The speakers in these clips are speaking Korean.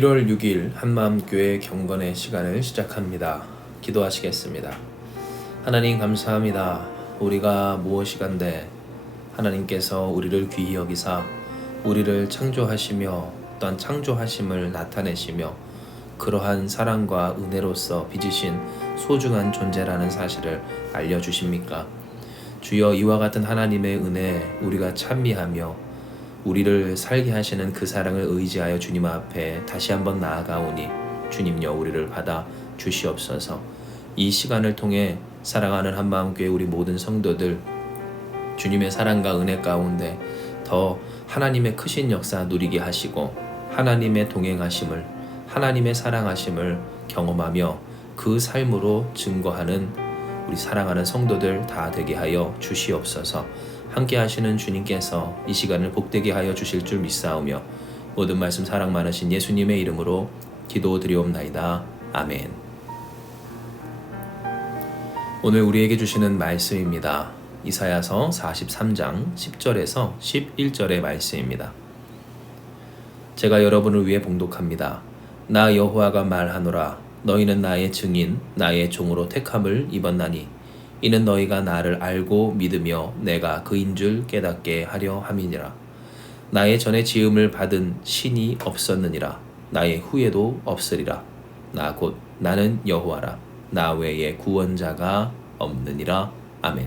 1월 6일 한마음교회 경건의 시간을 시작합니다. 기도하시겠습니다. 하나님 감사합니다. 우리가 무엇이간데 하나님께서 우리를 귀히 여기사 우리를 창조하시며 또한 창조하심을 나타내시며 그러한 사랑과 은혜로서 빚으신 소중한 존재라는 사실을 알려주십니까? 주여, 이와 같은 하나님의 은혜 우리가 찬미하며 우리를 살게 하시는 그 사랑을 의지하여 주님 앞에 다시 한번 나아가오니 주님여, 우리를 받아 주시옵소서. 이 시간을 통해 사랑하는 한마음교회 우리 모든 성도들 주님의 사랑과 은혜 가운데 더 하나님의 크신 역사 누리게 하시고 하나님의 동행하심을, 하나님의 사랑하심을 경험하며 그 삶으로 증거하는 우리 사랑하는 성도들 다 되게 하여 주시옵소서. 함께 하시는 주님께서 이 시간을 복되게 하여 주실 줄 믿사오며 모든 말씀 사랑 많으신 예수님의 이름으로 기도드리옵나이다. 아멘. 오늘 우리에게 주시는 말씀입니다. 이사야서 43장 10절에서 11절의 말씀입니다. 제가 여러분을 위해 봉독합니다. 나 여호와가 말하노라. 너희는 나의 증인, 나의 종으로 택함을 입었나니 이는 너희가 나를 알고 믿으며 내가 그인 줄 깨닫게 하려 함이니라. 나의 전에 지음을 받은 신이 없었느니라. 나의 후에도 없으리라. 나 곧 나는 여호와라. 나 외에 구원자가 없느니라. 아멘.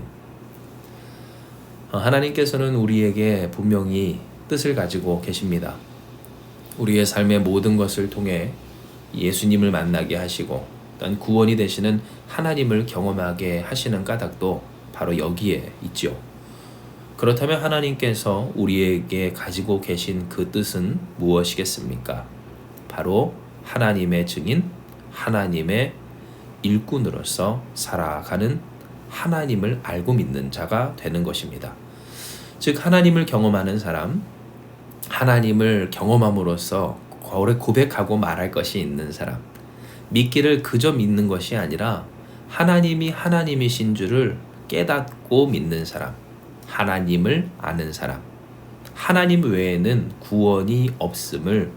하나님께서는 우리에게 분명히 뜻을 가지고 계십니다. 우리의 삶의 모든 것을 통해 예수님을 만나게 하시고 또한 구원이 되시는 하나님을 경험하게 하시는 까닭도 바로 여기에 있죠. 그렇다면 하나님께서 우리에게 가지고 계신 그 뜻은 무엇이겠습니까? 바로 하나님의 증인, 하나님의 일꾼으로서 살아가는 하나님을 알고 믿는 자가 되는 것입니다. 즉, 하나님을 경험하는 사람, 하나님을 경험함으로써 고백하고 말할 것이 있는 사람, 믿기를 그저 믿는 것이 아니라 하나님이 하나님이신 줄을 깨닫고 믿는 사람, 하나님을 아는 사람, 하나님 외에는 구원이 없음을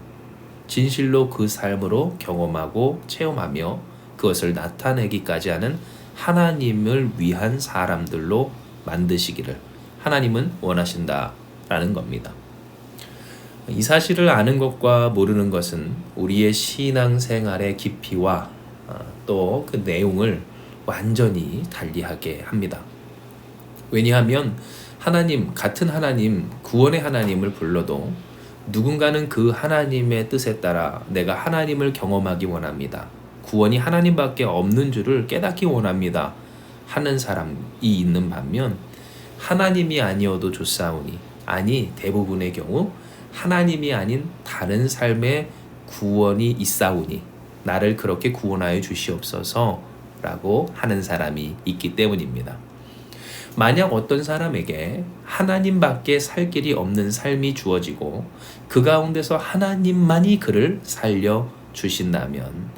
진실로 그 삶으로 경험하고 체험하며 그것을 나타내기까지 하는 하나님을 위한 사람들로 만드시기를 하나님은 원하신다라는 겁니다. 이 사실을 아는 것과 모르는 것은 우리의 신앙생활의 깊이와 또 그 내용을 완전히 달리하게 합니다. 왜냐하면 하나님, 같은 하나님, 구원의 하나님을 불러도 누군가는 그 하나님의 뜻에 따라 내가 하나님을 경험하기 원합니다. 구원이 하나님밖에 없는 줄을 깨닫기 원합니다. 하는 사람이 있는 반면 하나님이 아니어도 좋사오니, 아니 대부분의 경우 하나님이 아닌 다른 삶의 구원이 있사오니 나를 그렇게 구원하여 주시옵소서 라고 하는 사람이 있기 때문입니다. 만약 어떤 사람에게 하나님밖에 살 길이 없는 삶이 주어지고 그 가운데서 하나님만이 그를 살려주신다면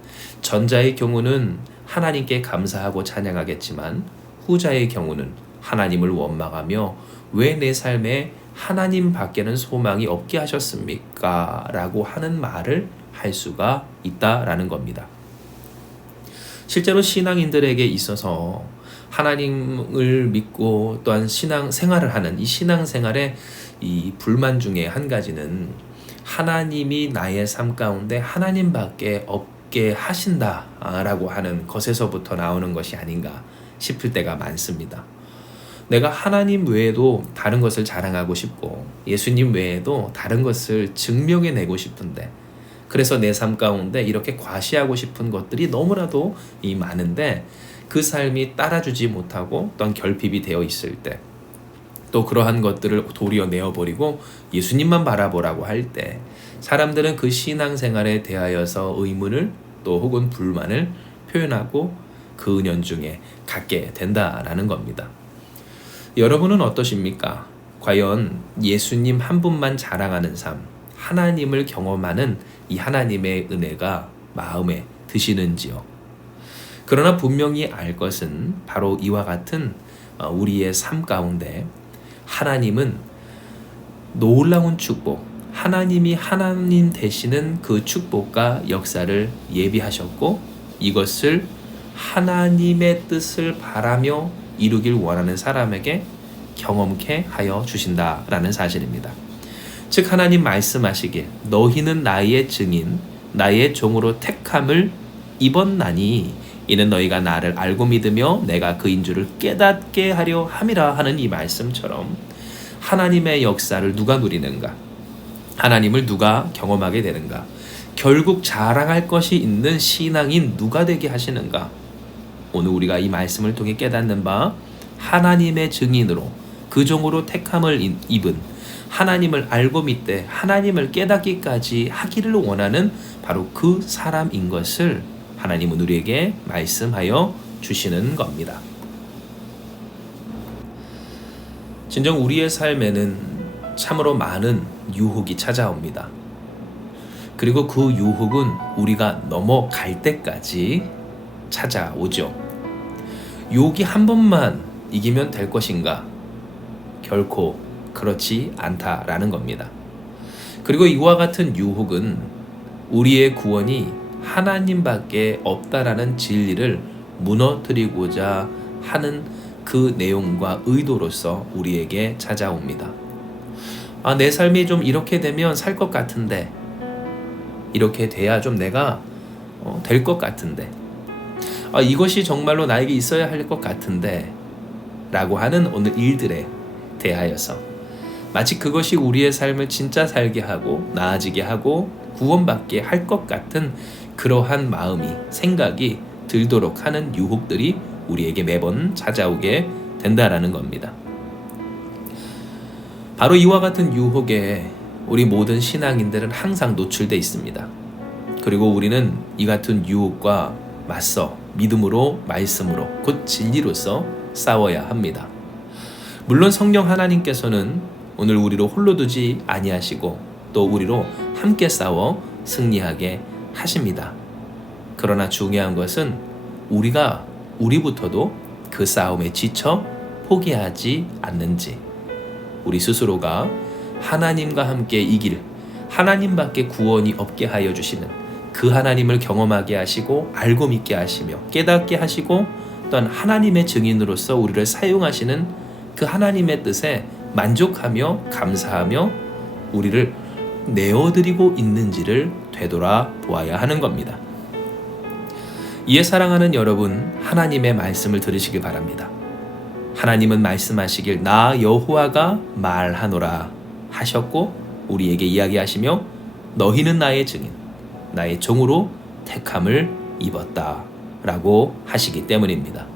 전자의 경우는 하나님께 감사하고 찬양하겠지만 후자의 경우는 하나님을 원망하며 왜 내 삶에 하나님 밖에는 소망이 없게 하셨습니까? 라고 하는 말을 할 수가 있다라는 겁니다. 실제로 신앙인들에게 있어서 하나님을 믿고 또한 신앙 생활을 하는 이 신앙 생활의 이 불만 중에 한 가지는 하나님이 나의 삶 가운데 하나님밖에 없게 하신다라고 하는 것에서부터 나오는 것이 아닌가 싶을 때가 많습니다. 내가 하나님 외에도 다른 것을 자랑하고 싶고 예수님 외에도 다른 것을 증명해내고 싶은데 그래서 내 삶 가운데 이렇게 과시하고 싶은 것들이 너무나도 많은데 그 삶이 따라주지 못하고 또한 결핍이 되어 있을 때 또 그러한 것들을 도리어 내어버리고 예수님만 바라보라고 할 때 사람들은 그 신앙생활에 대하여서 의문을 또 혹은 불만을 표현하고 그 은연중에 갖게 된다라는 겁니다. 여러분은 어떠십니까? 과연 예수님 한 분만 자랑하는 삶, 하나님을 경험하는 이 하나님의 은혜가 마음에 드시는지요? 그러나 분명히 알 것은 바로 이와 같은 우리의 삶 가운데 하나님은 놀라운 축복, 하나님이 하나님 되시는 그 축복과 역사를 예비하셨고 이것을 하나님의 뜻을 바라며 이루길 원하는 사람에게 경험케 하여 주신다라는 사실입니다. 즉 하나님 말씀하시길 너희는 나의 증인 나의 종으로 택함을 입었나니 이는 너희가 나를 알고 믿으며 내가 그인 줄을 깨닫게 하려 함이라 하는 이 말씀처럼 하나님의 역사를 누가 누리는가? 하나님을 누가 경험하게 되는가? 결국 자랑할 것이 있는 신앙인 누가 되게 하시는가? 오늘 우리가 이 말씀을 통해 깨닫는 바 하나님의 증인으로 그 종으로 택함을 입은 하나님을 알고 믿되 하나님을 깨닫기까지 하기를 원하는 바로 그 사람인 것을 하나님은 우리에게 말씀하여 주시는 겁니다. 진정 우리의 삶에는 참으로 많은 유혹이 찾아옵니다. 그리고 그 유혹은 우리가 넘어갈 때까지 찾아오죠. 유혹이 한 번만 이기면 될 것인가? 결코 그렇지 않다라는 겁니다. 그리고 이와 같은 유혹은 우리의 구원이 하나님밖에 없다라는 진리를 무너뜨리고자 하는 그 내용과 의도로서 우리에게 찾아옵니다. 내 삶이 좀 이렇게 되면 살 것 같은데, 이렇게 돼야 좀 내가 될 것 같은데, 이것이 정말로 나에게 있어야 할 것 같은데 라고 하는 오늘 일들에 대하여서 마치 그것이 우리의 삶을 진짜 살게 하고 나아지게 하고 구원받게 할 것 같은 그러한 마음이 생각이 들도록 하는 유혹들이 우리에게 매번 찾아오게 된다라는 겁니다. 바로 이와 같은 유혹에 우리 모든 신앙인들은 항상 노출되어 있습니다. 그리고 우리는 이 같은 유혹과 맞서 믿음으로 말씀으로 곧 진리로서 싸워야 합니다. 물론 성령 하나님께서는 오늘 우리로 홀로 두지 아니하시고 또 우리로 함께 싸워 승리하게 하십니다. 그러나 중요한 것은 우리부터도 그 싸움에 지쳐 포기하지 않는지, 우리 스스로가 하나님과 함께 이길 하나님밖에 구원이 없게 하여 주시는 그 하나님을 경험하게 하시고 알고 믿게 하시며 깨닫게 하시고 또한 하나님의 증인으로서 우리를 사용하시는 그 하나님의 뜻에 만족하며 감사하며 우리를 내어드리고 있는지를 되돌아보아야 하는 겁니다. 이에 사랑하는 여러분, 하나님의 말씀을 들으시길 바랍니다. 하나님은 말씀하시길 나 여호와가 말하노라 하셨고 우리에게 이야기하시며 너희는 나의 증인 나의 종으로 택함을 입었다 라고 하시기 때문입니다.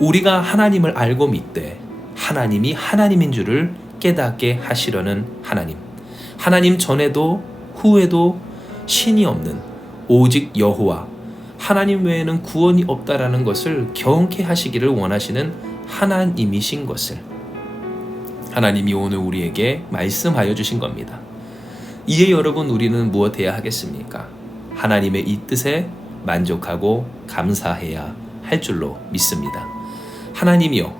우리가 하나님을 알고 믿되 하나님이 하나님인 줄을 깨닫게 하시려는 하나님 전에도 후에도 신이 없는 오직 여호와 하나님 외에는 구원이 없다라는 것을 경험케 하시기를 원하시는 하나님이신 것을 하나님이 오늘 우리에게 말씀하여 주신 겁니다. 이에 여러분 우리는 무엇해야 하겠습니까? 하나님의 이 뜻에 만족하고 감사해야 할 줄로 믿습니다. 하나님이여,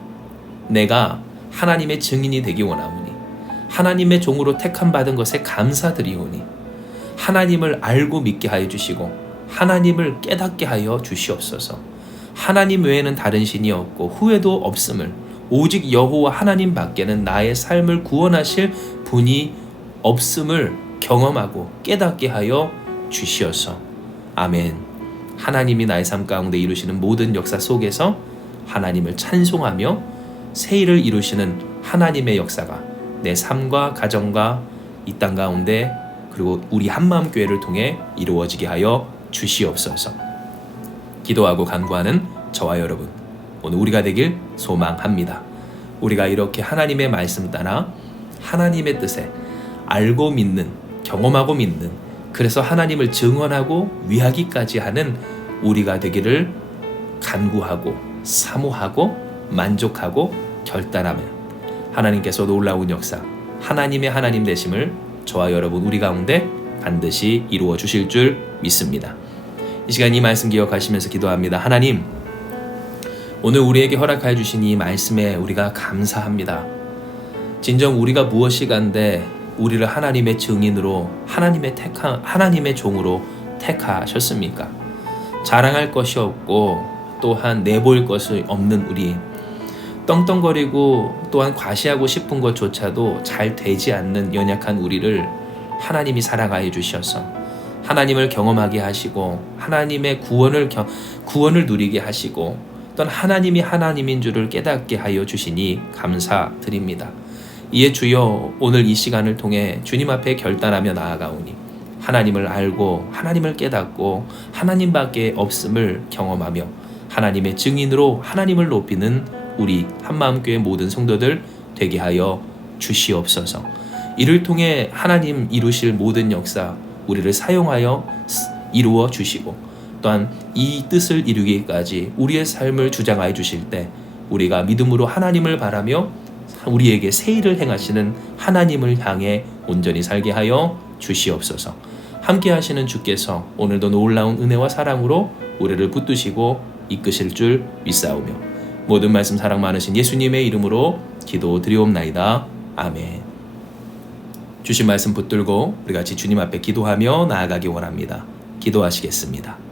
내가 하나님의 증인이 되기 원하오니 하나님의 종으로 택함 받은 것에 감사드리오니 하나님을 알고 믿게 하여 주시고 하나님을 깨닫게 하여 주시옵소서. 하나님 외에는 다른 신이 없고 후회도 없음을 오직 여호와 하나님 밖에는 나의 삶을 구원하실 분이 없음을 경험하고 깨닫게 하여 주시옵소서. 아멘. 하나님이 나의 삶 가운데 이루시는 모든 역사 속에서 하나님을 찬송하며 새 일을 이루시는 하나님의 역사가 내 삶과 가정과 이 땅 가운데 그리고 우리 한마음교회를 통해 이루어지게 하여 주시옵소서. 기도하고 간구하는 저와 여러분, 오늘 우리가 되길 소망합니다. 우리가 이렇게 하나님의 말씀 따라 하나님의 뜻에 알고 믿는, 경험하고 믿는, 그래서 하나님을 증언하고 위하기까지 하는 우리가 되기를 간구하고 사모하고 만족하고 결단하면 하나님께서 놀라운 역사, 하나님의 하나님 되심을 저와 여러분 우리 가운데 반드시 이루어 주실 줄 믿습니다. 이 시간 이 말씀 기억하시면서 기도합니다. 하나님, 오늘 우리에게 허락하여 주신 이 말씀에 우리가 감사합니다. 진정 우리가 무엇이 간데 우리를 하나님의 증인으로 하나님의 종으로 택하셨습니까? 자랑할 것이 없고 또한 내보일 것이 없는 우리, 떵떵거리고 또한 과시하고 싶은 것조차도 잘 되지 않는 연약한 우리를 하나님이 사랑하여 주셔서 하나님을 경험하게 하시고 하나님의 구원을 누리게 하시고 또한 하나님이 하나님인 줄을 깨닫게 하여 주시니 감사드립니다. 이에 주여, 오늘 이 시간을 통해 주님 앞에 결단하며 나아가오니 하나님을 알고 하나님을 깨닫고 하나님밖에 없음을 경험하며 하나님의 증인으로 하나님을 높이는 우리 한마음교회 모든 성도들 되게 하여 주시옵소서. 이를 통해 하나님 이루실 모든 역사 우리를 사용하여 이루어 주시고 또한 이 뜻을 이루기까지 우리의 삶을 주장하여 주실 때 우리가 믿음으로 하나님을 바라며 우리에게 새 일을 행하시는 하나님을 향해 온전히 살게 하여 주시옵소서. 함께 하시는 주께서 오늘도 놀라운 은혜와 사랑으로 우리를 붙드시고 이끄실 줄 믿사오며 모든 말씀 사랑 많으신 예수님의 이름으로 기도드리옵나이다. 아멘. 주신 말씀 붙들고 우리 같이 주님 앞에 기도하며 나아가기 원합니다. 기도하시겠습니다.